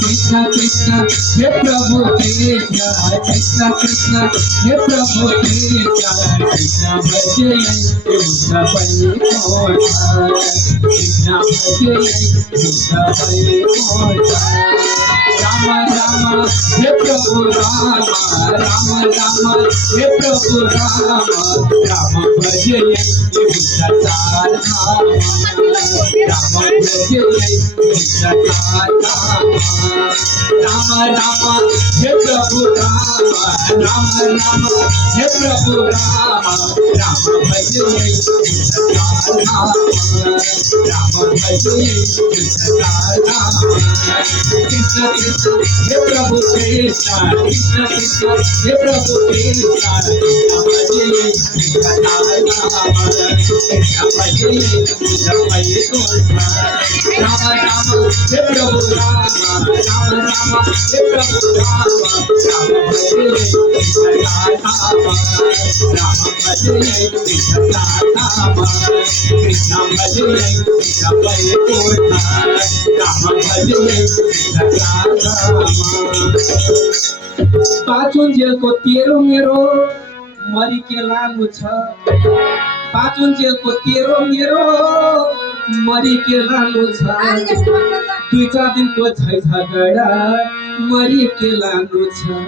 कृष्ण कृष्ण हे प्रभु कृष्ण कृष्ण कृष्ण हे प्रभु कृष्ण कृष्ण भजे कृष्ण बलि कोटा कृष्ण भजे कृष्ण बलि कोटा राम राम हे प्रभु राम राम राम हे प्रभु राम राम भजे कृष्ण चार धाम राम भजे कृष्ण चार धाम राम राम हे प्रभु राम राम राम हे प्रभु राम राम भजे कृष्ण चार धाम राम भजे कृष्ण चार धाम कृष्ण कृष्ण हे प्रभु कृष्ण कृष्ण कृष्ण हे प्रभु कृष्ण कृष्ण भजे कृष्ण चार धाम कृष्ण भजे कृष्ण भजे कृष्ण राम राम हे प्रभु राम राम राम हे प्रभु राम राम भजे कृष्ण चार धाम राम भजे कृष्ण चार धाम कृष्ण भजे कृष्ण भजे कृष्ण राम भजे कृष्ण चार धाम पाचुन जेलको तेरो मेरो मरी के लानु छ पाचुन जेलको तेरो मेरो मरी के लानु छ दुई चार दिनको झै झगडा मरी के लानु छ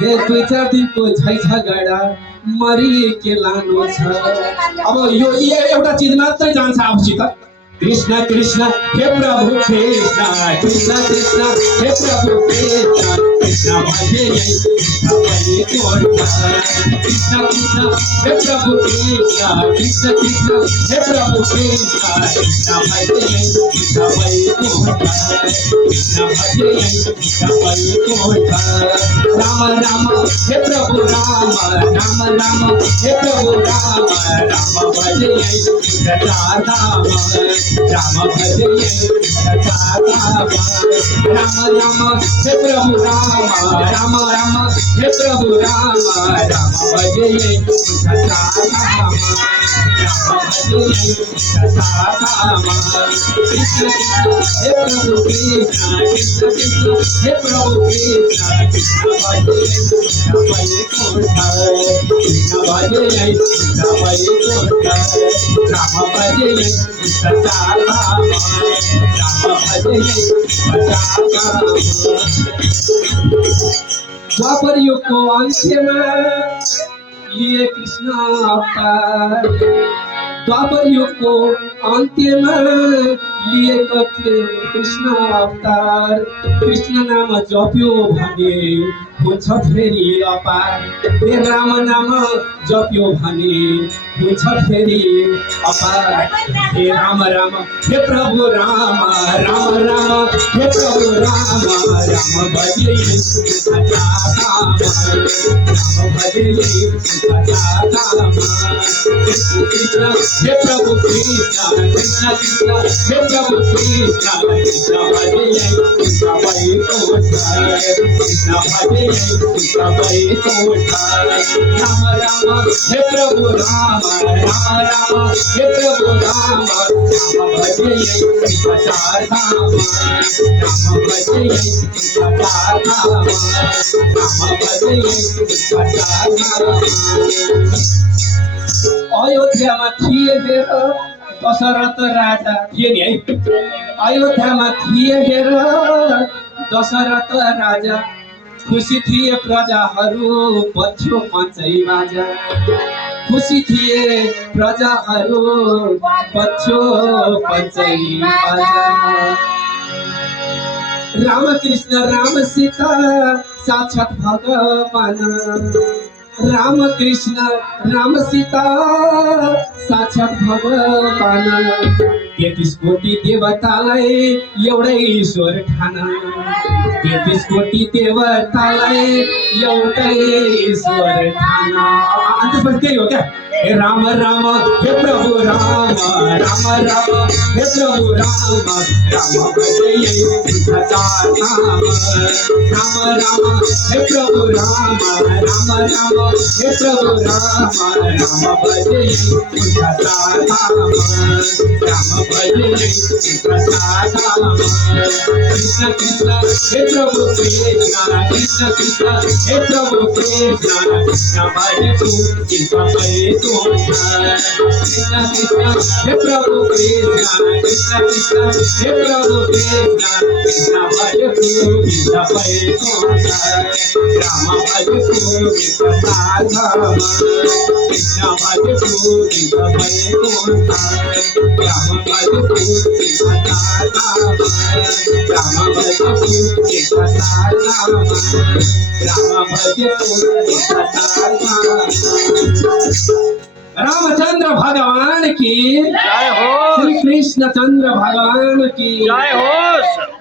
हे दुई चार दिनको झै झगडा मरी के लानु छ अब यो एउटा चीज मात्रै जान्छ आफूसित कृष्ण कृष्ण हे प्रभु कृष्ण कृष्ण कृष्ण हे प्रभु कृष्ण कृष्ण भजे कृष्ण बलि कोटा कृष्ण कृष्ण हे प्रभु कृष्ण कृष्ण कृष्ण हे प्रभु कृष्ण कृष्ण भजे कृष्ण बलि कोटा कृष्ण भजे कृष्ण बलि कोटा राम राम हे प्रभु राम राम राम हे प्रभु राम राम भजे कृष्ण चार धाम राम भजे कृष्ण चार धाम राम राम हे प्रभु राम राम राम हे प्रभु राम राम भजे कृष्ण चार धाम राम भजे कृष्ण चार धाम कृष्ण कृष्ण हे प्रभु कृष्ण कृष्ण कृष्ण हे प्रभु कृष्ण कृष्ण भजे कृष्ण बलि कोटा कृष्ण भजे कृष्ण बलि कोटा राम भजे कृष्ण चार धाम राम भजे कृष्ण चार धाम द्वापर युगको अन्त्यमा लिए कृष्ण अवतार द्वापर युगको अन्त्यमा लिएको थियो कृष्ण अवतार कृष्ण नाम जप्यो भने हुन्छ फेरि अपार हे राम नाम जप्यो भने हुन्छ फेरि अपार हे राम राम हे प्रभु राम राम राम हे प्रभु राम राम भजे कृष्ण चार धाम राम भजे कृष्ण चार धाम कृष्ण कृष्ण हे प्रभु कृष्ण कृष्ण कृष्ण हे प्रभु कृष्ण कृष्ण भजे कृष्ण बलि कोटा कृष्ण भजे कृष्ण बलि कोटा राम राम हे प्रभु राम राम राम हे प्रभु राम राम भजे कृष्ण चार धाम राम भजे कृष्ण चार धाम राम भजे कृष्ण चार धाम अयोध्यामा थिए हेर दशरथ राजा थिए नि है अयोध्यामा थिए हेर दशरथ राजा खुसी थिए प्रजाहरू बज्यो पञ्चै बाजा खुसी थिए प्रजाहरू बज्यो पञ्चै बाजा रामकृष्ण राम सीता साक्षात भगवान रामकृष्ण राम सीता साक्षात भगवान 33 कोटी देवतालाई एउटै ईश्वर ठान 33 कोटी देवतालाई एउटै ईश्वर ठान त्यसपछि त्यही हो क्या हे राम राम हे प्रभु राम राम राम हे प्रभु राम राम भजे तुझा नाम राम राम हे प्रभु राम राम राम हे प्रभु राम राम भजे तुझा नाम राम भजे तुझा नाम कृष्ण कृष्ण हे प्रभु कृष्ण कृष्ण कृष्ण हे प्रभु कृष्ण कृष्ण भजे तू कृष्ण भजे तू कृष्ण कृष्ण हे प्रभु कृष्ण कृष्ण कृष्ण हे प्रभु कृष्ण कृष्ण भजे तू कृष्ण भजे तू राम भजे तू कृष्ण राम कृष्ण भजे तू कृष्ण भजे तू राम भजे तू कृष्ण राम राम भजे तू कृष्ण राम राम भजे तू कृष्ण रामचंद्र भगवान की जय हो। श्री कृष्ण चंद्र भगवान की जय हो।